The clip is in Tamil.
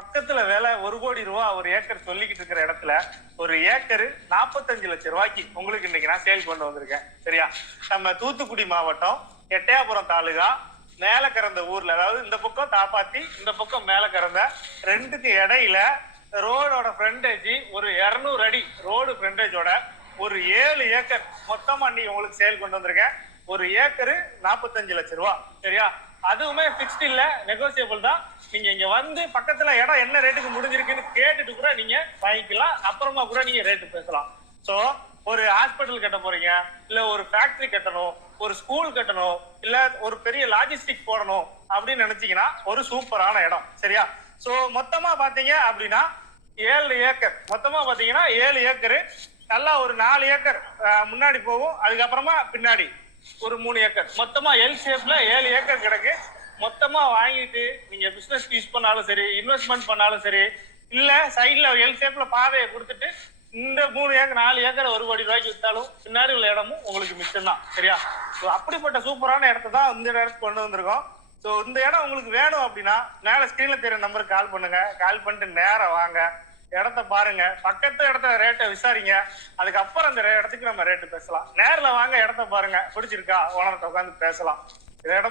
பக்கத்துல வேலை 1 கோடி ரூபா ஒரு ஏக்கர் சொல்லிக்கிட்டு இருக்கிற இடத்துல ஒரு ஏக்கரு 45 லட்சம் ரூபாய்க்கு உங்களுக்கு இன்னைக்கு நான் சேல் கொண்டு வந்திருக்கேன். சரியா? நம்ம தூத்துக்குடி மாவட்டம் எட்டயாபுரம் தாலுகா மேலக்கறந்த ஊர்ல, அதாவது இந்த பக்கம் தாப்பாத்தி, இந்த பக்கம் மேலக்கறந்த, ரெண்டுக்கு இடையில ரோடோட ஃப்ரண்டேஜ் ஒரு 200 அடி ரோடு ஃப்ரண்டேஜோட ஒரு 7 ஏக்கர் மொத்தமா நீங்க உங்களுக்கு சேல் கொண்டு வந்திருக்கேன். ஒரு ஏக்கரு 45 லட்சம் ரூபா. சரியா? அதுவுமே பிக்ஸ்ட் இல்ல, நெகோசியபிள் தான். நீங்க இங்க வந்து பக்கத்துல இடம் என்ன ரேட்டுக்கு முடிஞ்சிருக்குன்னு கேட்டுட்டு கூட நீங்க வாங்கிக்கலாம். அப்புறமா கூட நீங்க ரேட்டு பேசலாம். சோ ஒரு ஹாஸ்பிட்டல் கட்ட போறீங்க, இல்ல ஒரு ஃபேக்டரி கட்டணும், ஒரு ஸ்கூல் கட்டணும், இல்ல ஒரு பெரிய லாஜிஸ்டிக் போடணும் அப்படின்னு நினைச்சீங்கன்னா ஒரு சூப்பரான இடம். சரியா? சோ மொத்தமா பாத்தீங்க அப்படின்னா 7 ஏக்கர், மொத்தமா பாத்தீங்கன்னா 7 ஏக்கரு. நல்லா ஒரு 4 ஏக்கர் முன்னாடி போகும், அதுக்கப்புறமா பின்னாடி ஒரு 3 ஏக்கர், மொத்தமா எல் ஷேப்ல 7 ஏக்கர் கிடக்கு. மொத்தமா வாங்கிட்டு நீங்க பிசினஸ் யூஸ் பண்ணாலும் சரி, இன்வெஸ்ட்மெண்ட் பண்ணாலும் சரி, இல்ல சைட்ல எல் ஷேப்ல பாதையை கொடுத்துட்டு இந்த 3 ஏக்கர் 4 ஏக்கர் 1 கோடி ரூபாய்க்கு வித்தாலும் பின்னாடி உள்ள இடமும் உங்களுக்கு மிச்சம் தான். சரியா? அப்படிப்பட்ட சூப்பரான இடத்த தான் இந்த இடத்துக்கு கொண்டு வந்திருக்கோம். ஸோ இந்த இடம் உங்களுக்கு வேணும் அப்படின்னா மேல ஸ்கிரீன்ல தெரிய நம்பருக்கு கால் பண்ணுங்க. கால் பண்ணிட்டு நேரம் வாங்க, இடத்த பாருங்க, பக்கத்து இடத்த ரேட்டை விசாரிங்க. அதுக்கப்புறம் அந்த இடத்துக்கு நம்ம ரேட்டு பேசலாம். நேரில் வாங்க, இடத்த பாருங்க, பிடிச்சிருக்கா ஓனர்கிட்ட உட்காந்து பேசலாம். இந்த இடமும்